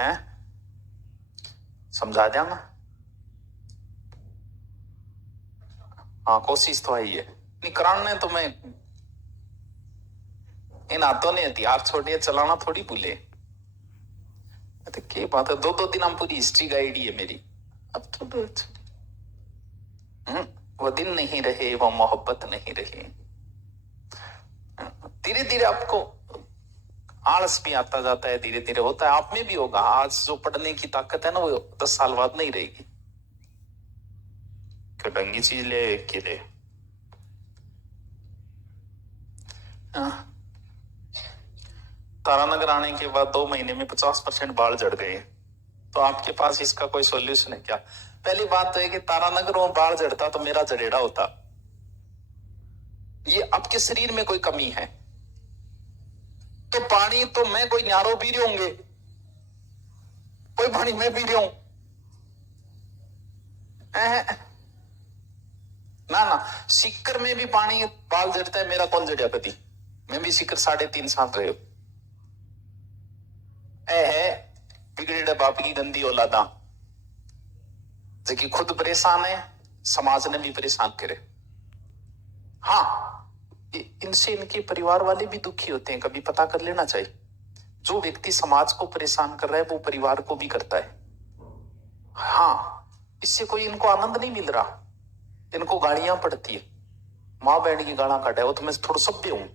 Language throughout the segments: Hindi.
हैं? समझा देंगे। हाँ, कोशिश तो आई है, नहीं कराने तो मैं इन हाथों ने हथियार छोड़िए, चलाना थोड़ी भूले। तो क्या बात है, 2-2 दिन हम पूरी हिस्ट्री गाइडी है मेरी। अब तो वो दिन नहीं रहे, वो मोहब्बत नहीं रही। धीरे धीरे आपको आलस भी आता जाता है, धीरे धीरे होता है, आप में भी होगा। आज जो पढ़ने की ताकत है ना, वो 10 साल बाद नहीं रहेगी। क्यों ढंगी चीज ले के ले। तारानगर आने के बाद 2 महीने में 50% बाल झड़ गए, तो आपके पास इसका कोई सॉल्यूशन है क्या? पहली बात तो है कि तारानगर में बाल झड़ता तो मेरा जड़ेड़ा होता। ये आपके शरीर में कोई कमी है, तो पानी तो मैं कोई न्यारो पी रहे होंगे, कोई पानी मैं पी रहा हूं? ना ना, सीकर में भी पानी बाल जड़ता है, मेरा कौन जड़िया कभी? मैं भी सीकर 3.5 साल रहे हो। है बिगड़े बाप की गंदी औलादा, जो खुद परेशान है, समाज ने भी परेशान करे। हाँ, इनसे इनके परिवार वाले भी दुखी होते हैं, कभी पता कर लेना चाहिए। जो व्यक्ति समाज को परेशान कर रहा है, वो परिवार को भी करता है। हाँ, इससे कोई इनको आनंद नहीं मिल रहा, इनको गालियां पड़ती है, माँ बहन की गाला काटा है, वो तो मैं थोड़ा सभ्य हूं।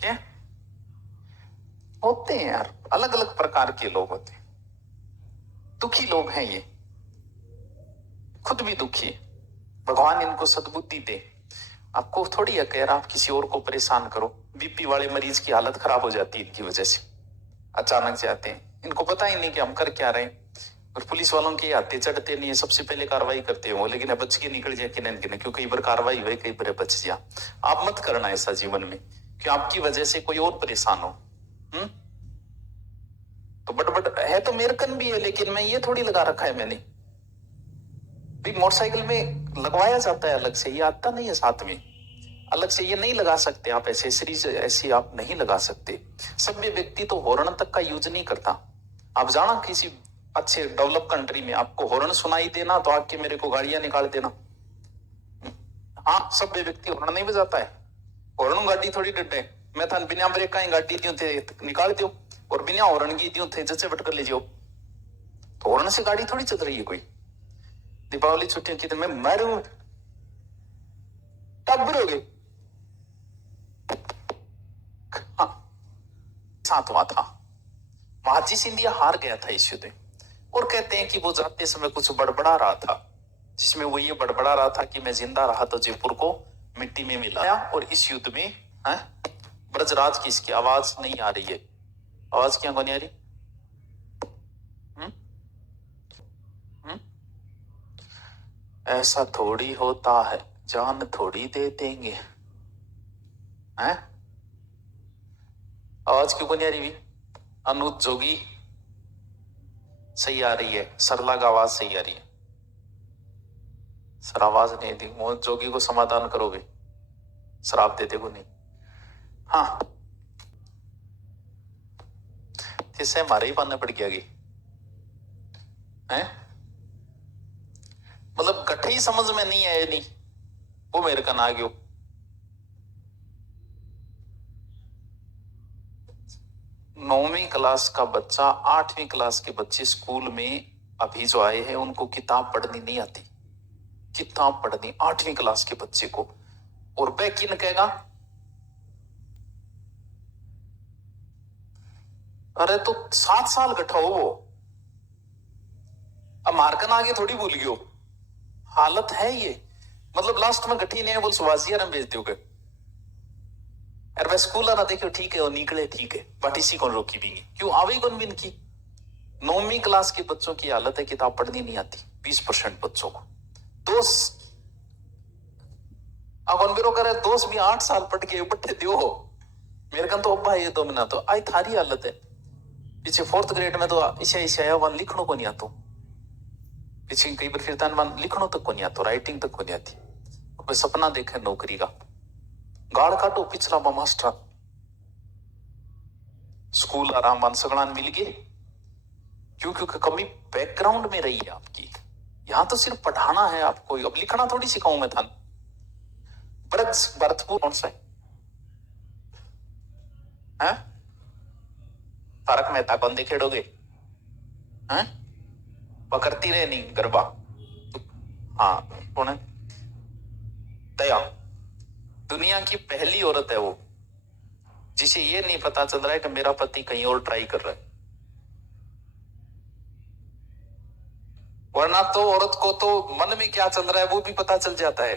क्या होते हैं यार, अलग अलग प्रकार के लोग होते हैं, दुखी लोग हैं ये, खुद भी दुखी है। भगवान इनको सद्बुद्धि दे। आपको थोड़ी है कह रहा आप किसी और को परेशान करो। बीपी वाले मरीज की हालत खराब हो जाती है इनकी वजह से, अचानक से आते हैं, इनको पता ही नहीं कि हम कर क्या रहे हैं। और पुलिस वालों के हाथे चढ़ते नहीं है, सबसे पहले कार्रवाई करते हो, लेकिन बच के निकल जाए कि नहीं, क्योंकि कई बार कार्रवाई हुई, कई बार बच जा। आप मत करना ऐसा जीवन में कि आपकी वजह से कोई और परेशान हो। तो बट है तो मेरकन भी है, लेकिन मैं ये थोड़ी लगा रखा है मैंने। मोटरसाइकिल में लगवाया जाता है अलग से, ये आता नहीं है साथ में, अलग से ये नहीं लगा सकते आप, एसेसरी से ऐसी आप नहीं लगा सकते। सभ्य व्यक्ति तो हॉर्न तक का यूज नहीं करता। आप जाना किसी अच्छे डेवलप कंट्री में, आपको हॉर्न सुनाई देना तो आके मेरे को गाड़ियां निकाल देना। हाँ, सभ्य व्यक्ति हॉर्न नहीं बजाता है। हॉर्न गाड़ी थोड़ी डटे, मैं था बिना ब्रेक का गाड़ी दियो थे निकाल दियो, और बिना हॉर्न की दियो थे जैसे बट कर लीजिए। तो हॉर्न से गाड़ी थोड़ी चल रही है कोई। दीपावली छुट्टियों के दिन में मरू टब्बर हो गए। सातवां था, महाजी सिंधिया हार गया था इस युद्ध, और कहते हैं कि वो जाते समय कुछ बड़बड़ा रहा था, जिसमें वो ये बड़बड़ा रहा था कि मैं जिंदा रहा तो जयपुर को मिट्टी में मिलाया। और इस युद्ध में ब्रजराज की इसकी आवाज नहीं आ रही है। आवाज क्या नहीं आ रही? ऐसा थोड़ी होता है, जान थोड़ी दे देंगे। हैं? आवाज क्यों नहीं आ रही? अनुज जोगी सही आ रही है, सरला का आवाज सही आ रही है, सर आवाज नहीं दी। मोहन जोगी को समाधान करो भी, शराब देते को नहीं। हाँ, इससे हमारे ही पाने पड़ गया है, मतलब गठरी समझ में नहीं आया, नहीं वो मेरे का ना गयो। नौवीं क्लास का बच्चा, 8वीं क्लास के बच्चे स्कूल में अभी जो आए हैं, उनको किताब पढ़नी नहीं आती। किताब पढ़नी 8वीं क्लास के बच्चे को, और वह किन कहेगा? अरे तो 7 साल गठा हो वो, अब मार्कन आगे थोड़ी भूल गयो। हालत है ये, मतलब लास्ट में गठी नहीं है, बोल सुवाजिया ने भेज दोगे। अरे वह स्कूल आना देखो ठीक है, और निकले ठीक है, बट इसी को रोकी भी क्यों आवे कौन भी इनकी। 9वीं क्लास के बच्चों की हालत है, किताब पढ़नी नहीं आती 20% बच्चों को। दोस्त अब बेरो करे, दोस्त भी 8 साल पढ़ के बट्टे दियो हो मेरे कन तो अब्बा ये 2 महीना तो आई थारी हालत है। पीछे 4th ग्रेड में तो इसे आया वन लिखने को नहीं आता, पीछे कई बार फिर वन लिखने तक को नहीं आता, राइटिंग तक को नहीं आती। सपना देखे नौकरी का, गाड़ काटो पिछला मास्टर स्कूल आराम मान सगणान मिल गए क्यों क्योंकि कमी बैकग्राउंड में रही है आपकी। यहां तो सिर्फ पढ़ाना है आपको, अब लिखना थोड़ी सिखाऊं मैं था। भरतपुर कौन सा है? तारक मेहता कौन देखेड़ोगे? हैं? पकड़ती रहे नहीं गरबा तो, हाँ कौन है? दया दुनिया की पहली औरत है वो जिसे ये नहीं पता चल रहा है कि मेरा पति कहीं और ट्राई कर रहा है। वरना तो औरत को तो मन में क्या चल रहा है वो भी पता चल जाता है।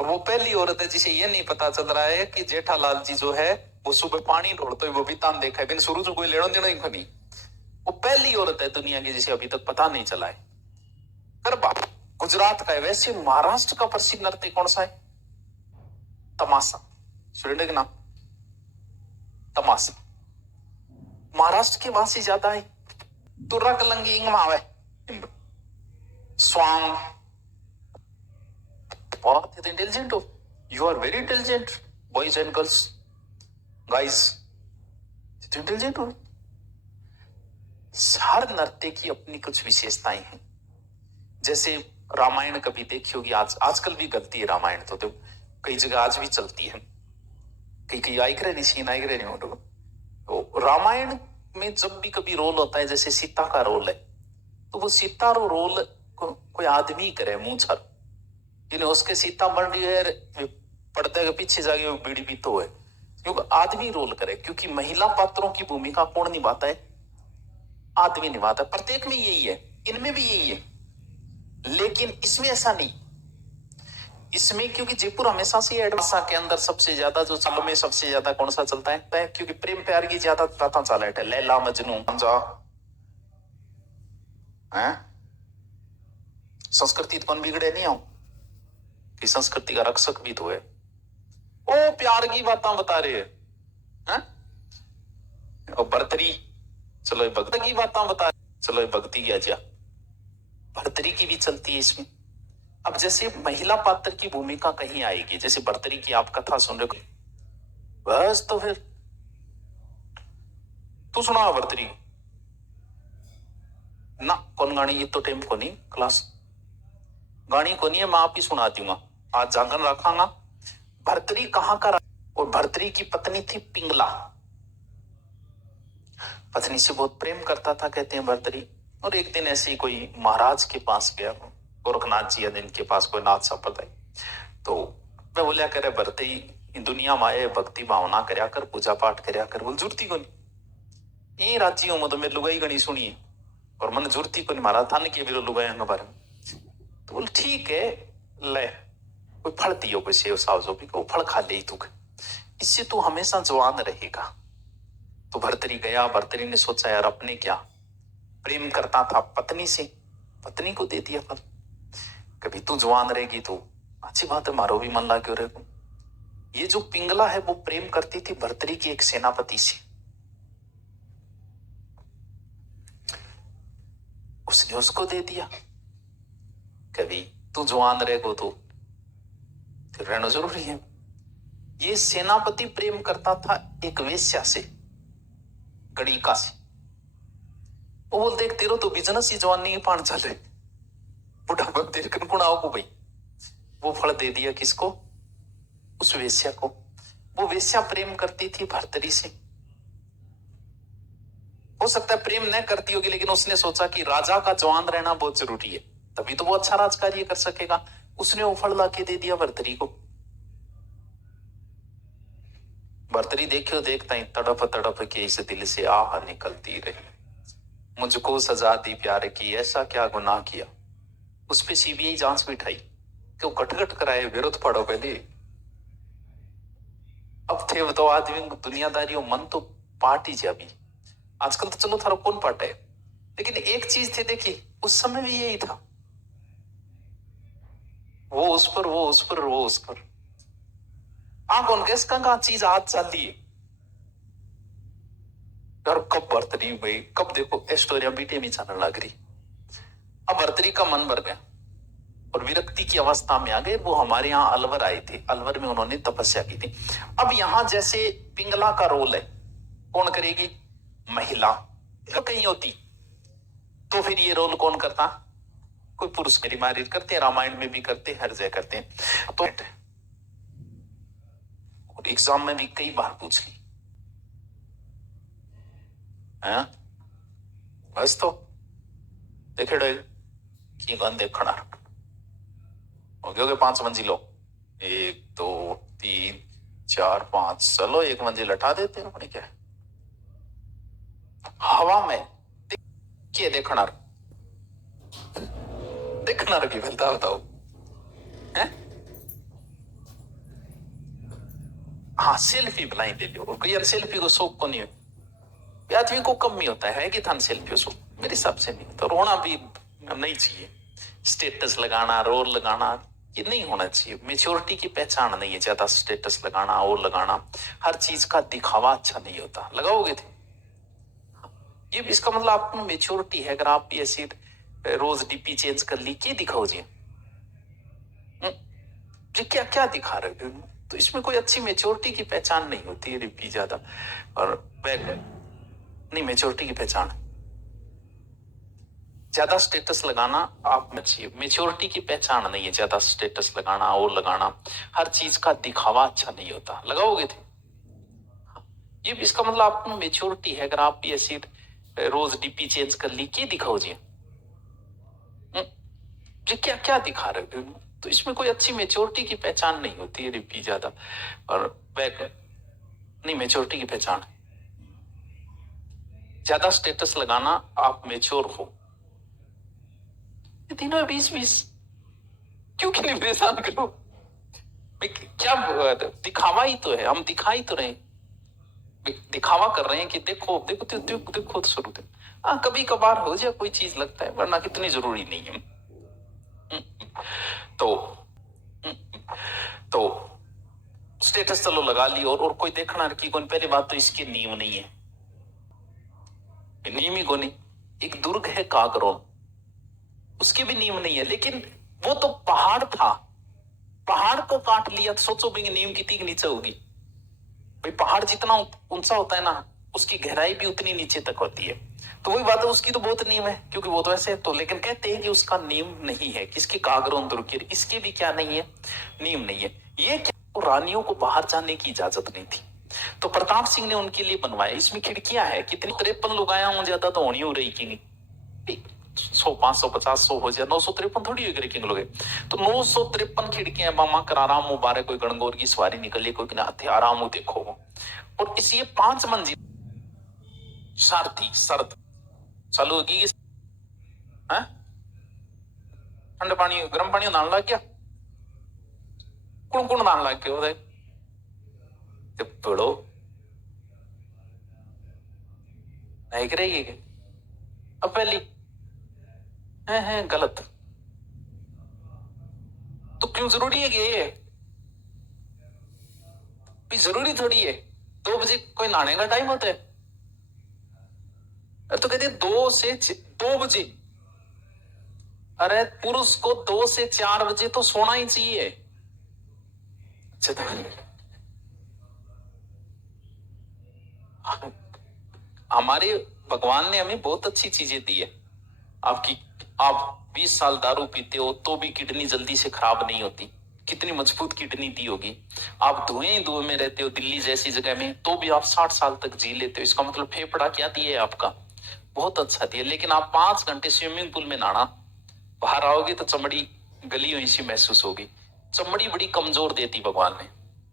और वो पहली औरत है जिसे ये नहीं पता चल रहा है कि जेठालाल जी जो है वो सुबह पानी ढोड़ते वो भी तान देखा है बिन शुरू से कोई लेना देना ही नहीं। वो पहली औरत है दुनिया की जिसे अभी तक पता नहीं चला है। गरबा गुजरात का है। वैसे महाराष्ट्र का प्रसिद्ध नृत्य कौन सा है? तमाशा। सुरेंद्र के नाम तमाशा। महाराष्ट्र के वासी ज्यादा है तो रक लंगी इंग मावे स्वांग। बहुत इंटेलिजेंट हो, you are very intelligent boys and girls guys, intelligent हो। हर नृत्य की अपनी कुछ विशेषताएं हैं। जैसे रामायण कभी देखी होगी, आजकल भी गलती है रामायण तो कई जगह आज भी चलती है। कई आइकरे नहीं सीन आइकरे नहीं हो तो रामायण में जब भी कभी रोल होता है जैसे सीता का रोल है तो वो सीता रो रोल कोई आदमी करे मूंछर जिन्हें उसके सीता मर रही है पर्दे के पीछे जाके वो बीड़ी पीतो है क्योंकि आदमी रोल करे। क्योंकि महिला पात्रों की भूमिका कौन निभाता है? आदमी निभाता है। प्रत्येक में यही है, इनमें भी यही है, लेकिन इसमें ऐसा नहीं। इसमें क्योंकि जयपुर हमेशा से एडवांसा के अंदर सबसे ज्यादा जो चलो में सबसे ज्यादा कौन सा चलता है? क्योंकि प्रेम प्यार की ज्यादा प्रथा चाल है। लैला मजनू संस्कृति तो कौन बिगड़े नहीं आओ कि संस्कृति का रक्षक भी तो है। ओ प्यार की बातें बता रहे हैं और भर्तरी चलो भक्ति की बातें बता, चलो भक्ति की आजा भर्तरी की भी चलती है इसमें। अब जैसे महिला पात्र की भूमिका कहीं आएगी, जैसे भर्तरी की आप कथा सुन रहे हो बस तो फिर तू सुना भर्तरी ना कौन गानी ये तो टेम को नहीं क्लास गानी को नहीं है, मैं आप ही सुना दूंगा। आज जागरण रखांगा। भर्तरी कहां का और भर्तरी की पत्नी थी पिंगला। पत्नी से बहुत प्रेम करता था कहते हैं भर्तरी। और एक दिन ऐसे ही कोई महाराज के पास गया, गोरखनाथ जी इनके पास कोई नाथ शपथ है तो मैं बोलिया करे भर्तरी दुनिया में आए भक्ति भावना करया कर, पूजा पाठ करया कर। बोल जुड़ती को नहीं ये राज्यों में तो मेरे लुगाई गणी सुनिए और मन जुड़ती को नहीं मारा थान के भी लुगाई बारे में। तो बोल ठीक है ले कोई फल दियो कोई सेव साव जो भी फल खा ले तू, इससे तू हमेशा जवान रहेगा। तो भर्तरी गया। भर्तरी ने सोचा यार अपने क्या प्रेम करता था पत्नी से, पत्नी को दे दिया फल। कभी तू जवान रहेगी तो अच्छी बात है, मारो भी मन लागे रहेगा। ये जो पिंगला है वो प्रेम करती थी भर्तरी की एक सेनापति से। उसने उसको दे दिया। कभी तू जवान रहेगो तो फिर रहना जरूरी है। ये सेनापति प्रेम करता था एक वेश्या से, गणिका से। वो बोल देख तेरो तो बिजनेस ही जवान नहीं पान चल रहे बुढ़ा भक्त तेरे कन आओ को भाई। वो फल दे दिया किसको? उस वेश्या को। वो वेश्या प्रेम करती थी भर्तरी से। हो सकता है प्रेम न करती होगी लेकिन उसने सोचा कि राजा का जवान रहना बहुत जरूरी है, तभी तो वो अच्छा राजकार्य कर सकेगा। उसने वो फल ला के दे दिया भर्तरी को। भर्तरी देखियो देखता ही तड़प तड़प के इस दिल से आह निकलती रही, मुझको सजा दी प्यार की, ऐसा क्या गुनाह किया। उस पे सीबीआई जांच बिठाई कि वो कटघट कराए, विरोध पड़ो पहले। अब थे तो आदमी दुनियादारी मन तो पार्ट ही अभी आजकल तो चलो थारा कौन पार्ट है, लेकिन एक चीज थी देखी उस समय भी यही था, वो उस पर वो उस पर वो उस पर कौन कैस का चीज हाथ चलती है यार। कब भर्तरी भाई कब देखो स्टोरिया बीटे में चलने लग रही। अब भर्तरी का मन भर गया और विरक्ति की अवस्था में आ गए। वो हमारे यहाँ अलवर आए थे, अलवर में उन्होंने तपस्या की थी। अब यहाँ जैसे पिंगला का रोल है, कौन करेगी? महिला। कहीं होती तो फिर ये रोल कौन करता? कोई पुरुष मेरी मारिर करते हैं, रामायण में भी करते हैं, हर जगह करते हैं। तो एग्जाम में भी कई बार पूछ ली है, बस तो देखे की गन देखना हो गए 5 मंजिलो, 1 2 3 4 5, चलो 1 मंजिल हटा देते हैं अपने। क्या हवा में क्या देखना की मिलता बताओ है? हाँ, सेल्फी बनाई दे लो। कोई सेल्फी को शौक को नहीं है, आदमी को कम ही होता है कि थान सेल्फी शौक, मेरे हिसाब से नहीं। तो रोना भी नहीं चाहिए, स्टेटस लगाना, रोल लगाना, ये नहीं होना चाहिए। मेच्योरिटी की पहचान नहीं है ज्यादा स्टेटस लगाना और लगाना। हर चीज का दिखावा अच्छा नहीं होता। लगाओगे थे ये भी, इसका मतलब आप में मेच्योरिटी है। अगर आप भी ऐसी रोज डीपी चेंज कर ली, क्या दिखाओ जी? क्या क्या दिखा रहे हो? तो इसमें कोई अच्छी मेच्योरिटी की पहचान नहीं होती है डीपी ज्यादा। और नहीं, मेच्योरिटी की पहचान ज्यादा स्टेटस लगाना आप में चाहिए। मेच्योरिटी की पहचान नहीं है ज्यादा स्टेटस लगाना और लगाना। हर चीज का दिखावा अच्छा नहीं होता। लगाओगे थे ये भी, इसका मतलब आप में मेच्योरिटी है। अगर आप भी ऐसी रोज डीपी चेंज कर ली, क्या दिखाओ जी? क्या क्या दिखा रहे हो? तो इसमें कोई अच्छी मेच्योरिटी की पहचान नहीं होती है डीपी ज्यादा। और नहीं, मेच्योरिटी की पहचान ज्यादा स्टेटस लगाना आप मेच्योर हो। तीनों 20-20 क्यों कि नहीं परेशान करो? क्या दिखावा ही तो है, हम दिखा ही तो रहे, दिखावा कर रहे हैं कि देखो देखो देखो देखो, देखो तो शुरू थे। हाँ, कभी कभार हो जाए कोई चीज लगता है, वरना कितनी जरूरी नहीं है। तो स्टेटस चलो लगा ली, और कोई देखना की कौन? पहली बात तो इसके नियम नहीं है, नियम ही को नहीं। एक दुर्ग है कागरोन, उसके भी नियम नहीं है। लेकिन वो तो पहाड़ था, पहाड़ को काट लिया तो सोचो भी नीम कितनी नीचे होगी भाई। पहाड़ जितना ऊंचा होता है ना, उसकी गहराई भी उतनी नीचे तक होती है। तो वही बात है, उसकी तो बहुत नियम है, क्योंकि वो तो ऐसे है। तो लेकिन कहते हैं कि उसका नियम नहीं है। किसकी? कागरोन दुर्ग की, इसके भी क्या नहीं है? नियम नहीं है। ये क्या, तो रानियों को बाहर जाने की इजाजत नहीं थी, तो प्रताप सिंह ने उनके लिए बनवाया। इसमें खिड़कियां है कितनी? 53 लोग आया हूं, ज्यादा तो होनी हो रही कि नहीं, 100 500 50 100 हो जाए, 953 थोड़ी हुई किंग लोग। तो 953 खिड़कियां मामा कराराम मुबारक, कोई गणगौर की सवारी निकली, कोई हथियाराम देखो। और इस ये 5 मंजिल सारथी शर्त चालू होगी। ठंडे पानी गर्म पानी नहान लग गया, कौन कौन नहान लग गया? पढ़ो नहीं करेगी। अब पहली है गलत, तो क्यों जरूरी है ये? भी जरूरी थोड़ी है 2 बजे कोई नहाने का टाइम होता है? तो कहते 2 बजे। अरे पुरुष को 2 से 4 बजे तो सोना ही चाहिए। हमारे भगवान ने हमें बहुत अच्छी चीजें दी है। आप 20 साल दारू पीते हो तो भी किडनी जल्दी से खराब नहीं होती। कितनी मजबूत किडनी दी होगी। आप धुएं में रहते हो दिल्ली जैसी जगह में, तो भी आप 60 साल तक जी लेते हो। इसका मतलब फेफड़ा क्या दिया है आपका? बहुत अच्छा दिया। लेकिन आप 5 घंटे स्विमिंग पूल में नहाना, बाहर आओगे तो चमड़ी गली हुई सी महसूस होगी। चमड़ी बड़ी कमजोर देती भगवान ने।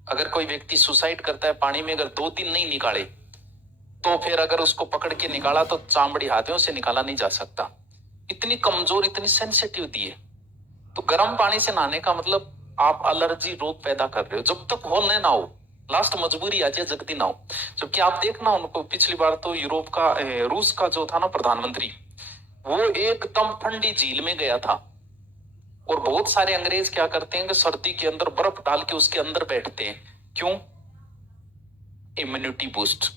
अगर कोई व्यक्ति सुसाइड करता है पानी में, अगर 2 दिन नहीं निकाले, तो फिर अगर उसको पकड़ के निकाला तो चामड़ी हाथों से निकाला नहीं जा सकता। इतनी कमजोर, इतनी सेंसिटिव दी है। तो गर्म पानी से नहाने का मतलब आप एलर्जी रोग पैदा कर रहे हो। जब तक हो ना हो, लास्ट मजबूरी आ जाए जगती ना हो। जबकि आप देखना उनको, पिछली बार तो यूरोप का रूस का जो था ना प्रधानमंत्री, वो एकदम ठंडी झील में गया था। और बहुत सारे अंग्रेज क्या करते हैं कि सर्दी के अंदर बर्फ डाल के उसके अंदर बैठते हैं। क्यों? Immunity boost.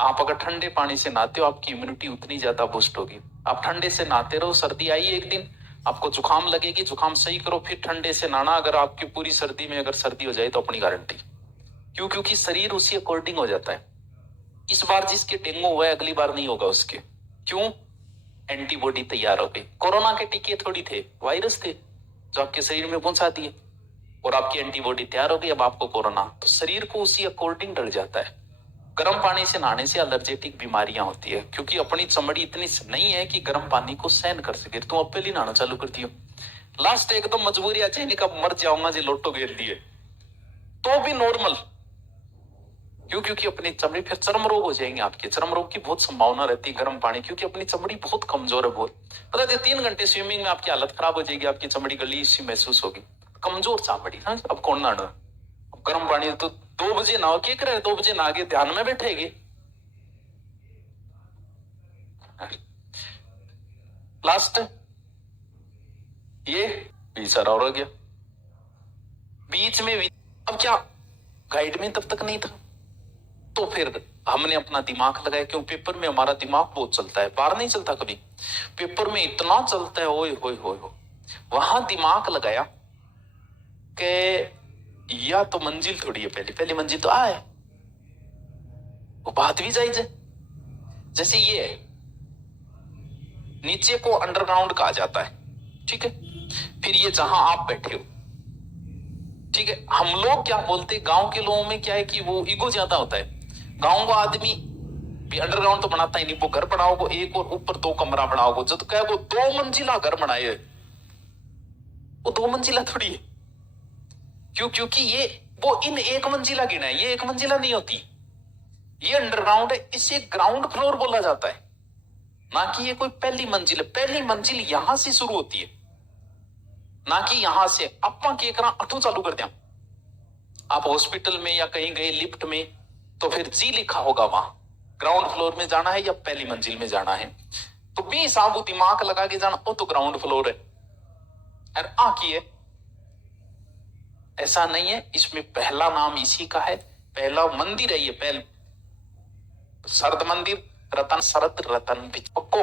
आप अगर ठंडे पानी से नहाते हो, आपकी इम्यूनिटी उतनी ज्यादा बूस्ट होगी। आप ठंडे से नहाते रहो, सर्दी आई एक दिन आपको जुकाम लगेगी, जुकाम सही करो, फिर ठंडे से नहाना। अगर आपकी पूरी सर्दी में अगर सर्दी हो जाए तो अपनी गारंटी। क्यों? क्योंकि शरीर उसी अकॉर्डिंग हो जाता है। इस बार जिसके डेंगू हुआ है अगली बार नहीं होगा उसके। क्यों? एंटीबॉडी तैयार हो गई। कोरोना के टीके थोड़ी थे, वायरस थे जो आपके शरीर में पहुंचा दिए और आपकी एंटीबॉडी तैयार हो गई, अब आपको कोरोना। तो शरीर को उसी अकॉर्डिंग डर जाता है। गर्म पानी से नहाने से एलर्जेटिक बीमारियां होती है, क्योंकि अपनी चमड़ी इतनी नहीं है कि गर्म पानी को सहन कर सके। तुम अब पहले नहाना चालू कर दियो, लास्ट एकदम मजबूरी आ जाए, कब मर जाऊंगा जी, लोटो घेर दिए तो भी नॉर्मल। क्यों? क्योंकि अपनी चमड़ी, फिर चर्म रोग हो जाएंगे आपके। चर्म रोग की बहुत संभावना रहती है गर्म पानी, क्योंकि अपनी चमड़ी बहुत कमजोर है। बहुत पता है, 3 घंटे स्विमिंग में आपकी हालत खराब हो जाएगी, आपकी चमड़ी गली सी महसूस होगी, कमजोर चमड़ी। हाँ, अब कौन नहाना? गर्म पानी तो 2 बजे नहाओ, क्या करे? 2 बजे नहा के ध्यान में बैठेगी। लास्ट ये बेचारा और हो गया बीच में भी। अब क्या, गाइड में तब तक नहीं था, तो फिर हमने अपना दिमाग लगाया। क्यों? पेपर में हमारा दिमाग बहुत चलता है, बाहर नहीं चलता कभी, पेपर में इतना चलता है। ओए होए होए हो, वहां दिमाग लगाया कि या तो मंजिल थोड़ी है, पहली पहली मंजिल तो आए, वो बात भी जायज है। जैसे ये है, नीचे को अंडरग्राउंड कहा जाता है, ठीक है। फिर ये जहां आप बैठे हो, ठीक है। हम लोग क्या बोलते, गांव के लोगों में क्या है कि वो ईगो ज्यादा होता है। गांव का आदमी भी अंडरग्राउंड तो बनाता ही नहीं, वो घर बनाओगे एक और ऊपर 2 कमरा बनाओगे, जो तो कहे वो 2 मंजिला घर बनाए, वो 2 मंजिला थोड़ी है। क्यों? क्योंकि ये वो इन 1 मंजिला गिना है, ये 1 मंजिला नहीं होती, ये अंडरग्राउंड है। इसे ग्राउंड फ्लोर बोला जाता है, ना कि ये कोई पहली मंजिल है। पहली मंजिल यहां से शुरू होती है, ना कि यहां से। अपा के करा अठू चालू कर दिया, आप हॉस्पिटल में या कहीं गए लिफ्ट में, तो फिर जी लिखा होगा वहां ग्राउंड फ्लोर में जाना है या पहली मंजिल में जाना है। तो बी साबु दिमाग लगा के जाना, वो तो ग्राउंड फ्लोर है। और आ की है, ऐसा नहीं है। इसमें पहला नाम इसी का है, पहला मंदिर है ये। पहले शरद मंदिर, रतन शरद रतन पक्को,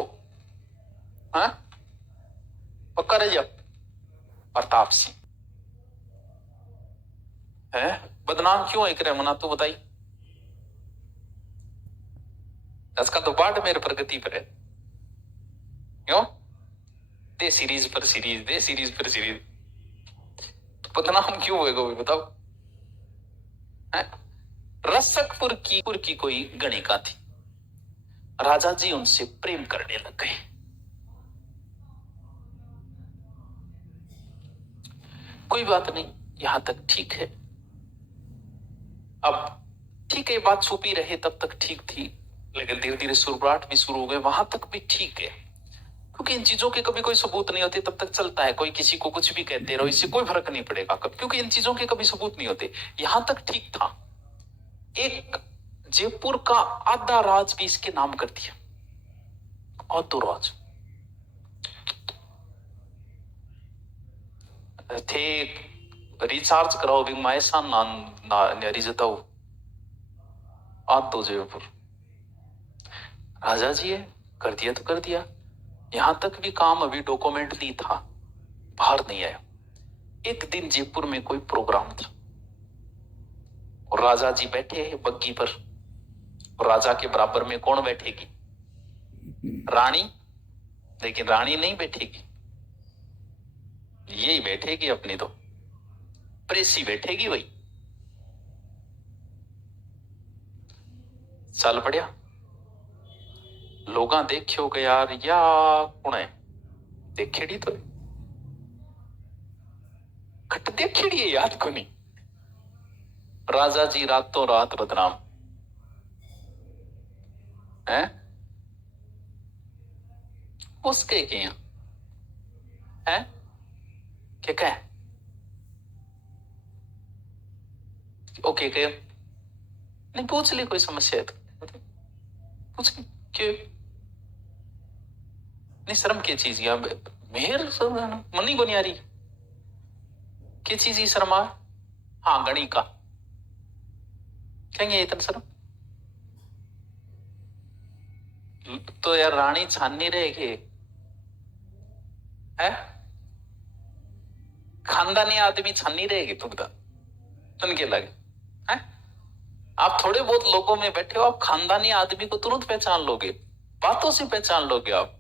हाँ पक्का रह प्रताप सिंह है। बदनाम क्यों है करे मना, तो बताई। इसका तो बाढ़ मेरे प्रगति पर है। क्यों? दे सीरीज पर सीरीज, दे सीरीज पर सीरीज, तो बदनाम क्यों होगा वो बताओ। है? रसकपुर की कोई गणिका थी, राजा जी उनसे प्रेम करने लग गए। कोई बात नहीं, यहां तक ठीक है। अब ठीक है, बात छुपी रहे तब तक ठीक थी, लेकिन धीरे धीरे सुरबराट भी शुरू हो गए, वहां तक भी ठीक है। क्योंकि इन चीजों के कभी कोई सबूत नहीं होते तब तक चलता है, कोई किसी को कुछ भी कहते रहो, इससे कोई फर्क नहीं पड़ेगा कब, क्योंकि इन चीजों के कभी सबूत नहीं होते। यहां तक ठीक था। एक जयपुर का आधा राज भी इसके नाम कर दिया, आधो राज थे। रिचार्ज कराओ भी मायसा नारी जताओ आधो जयपुर। राजा जी है, कर दिया तो कर दिया। यहां तक भी काम अभी डॉक्यूमेंटली था, बाहर नहीं आया। एक दिन जयपुर में कोई प्रोग्राम था और राजा जी बैठे हैं बग्गी पर, और राजा के बराबर में कौन बैठेगी? रानी। लेकिन रानी नहीं बैठेगी, यही बैठेगी अपनी, तो प्रेसी बैठेगी वही। चल पड़िया, लोग देखियो के यार या कौन है, देखेड़ी तो खट देखेड़ी है, याद को नहीं। राजा जी रातों रात बदनाम है, उसके क्या है, क्या कह ओके के नहीं पूछ ली, कोई समस्या है तो पूछ ली। क्यों नहीं, शर्म की चीज या मेहर मनी को नहीं आ रही, क्या चीज ही शर्मा? हाँ गणी का कहेंगे इतना शर्म, तो यार रानी छाननी रहेगी है। खानदानी आदमी छानी रहेगी तुमदा तुम के लगे हैं? आप थोड़े बहुत लोगों में बैठे हो, आप खानदानी आदमी को तुरंत पहचान लोगे, बातों से पहचान लोगे आप।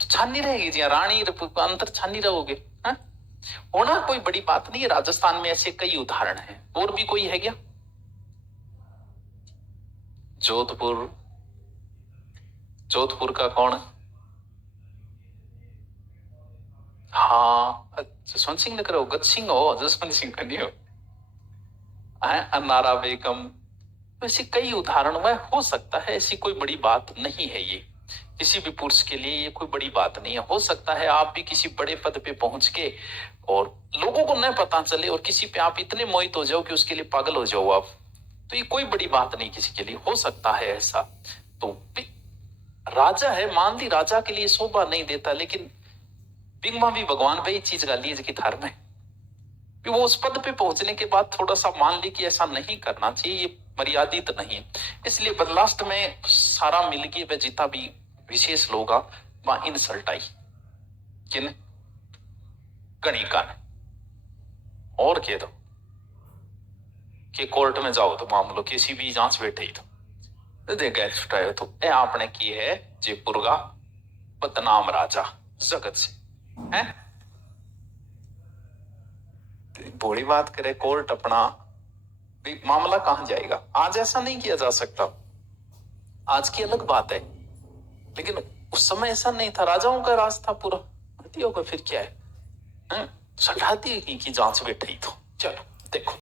तो छानी रहेगी जी, रानी अंतर छानी रहोगे। हैं? होना कोई बड़ी बात नहीं है। राजस्थान में ऐसे कई उदाहरण हैं। और भी कोई है क्या? जोधपुर, जोधपुर का कौन? हाँ, जसवंत सिंह नगर हो, गत सिंह हो, जसवंत सिंह का नहीं हो। अनारा बेगम, वैसे कई उदाहरण में हो सकता है। ऐसी कोई बड़ी बात नहीं है ये, किसी भी पुरुष के लिए ये कोई बड़ी बात नहीं है। हो सकता है आप भी किसी बड़े पद पे पहुंच के और लोगों को न पता चले और किसी पे आप इतने मोहित हो जाओ कि उसके लिए पागल हो जाओ आप, तो ये कोई बड़ी बात नहीं किसी के लिए। हो सकता है ऐसा। तो राजा है, मान ली राजा के लिए शोभा नहीं देता, लेकिन बिंगमा भी भगवान पे ही चीज गाली की थार में भी वो उस पद पे पहुंचने के बाद थोड़ा सा मान ली कि ऐसा नहीं करना चाहिए, ये मर्यादित नहीं। इसलिए लास्ट में सारा मिल के वह जितना भी विशेष लोग वहां इंसल्ट आई किन गणिका ने, और कह दो कि कोर्ट में जाओ तो मामलो किसी भी जांच बैठे ही तो देखा तो ए आपने की है जयपुर का बदनाम राजा जगत से है। बड़ी बात करे कोर्ट अपना, मामला कहां जाएगा? आज ऐसा नहीं किया जा सकता, आज की अलग बात है, लेकिन उस समय ऐसा नहीं था। राजाओं का राज था पूरा, होगा फिर क्या है, सलाहती की जांच बैठी तो। चलो देखो।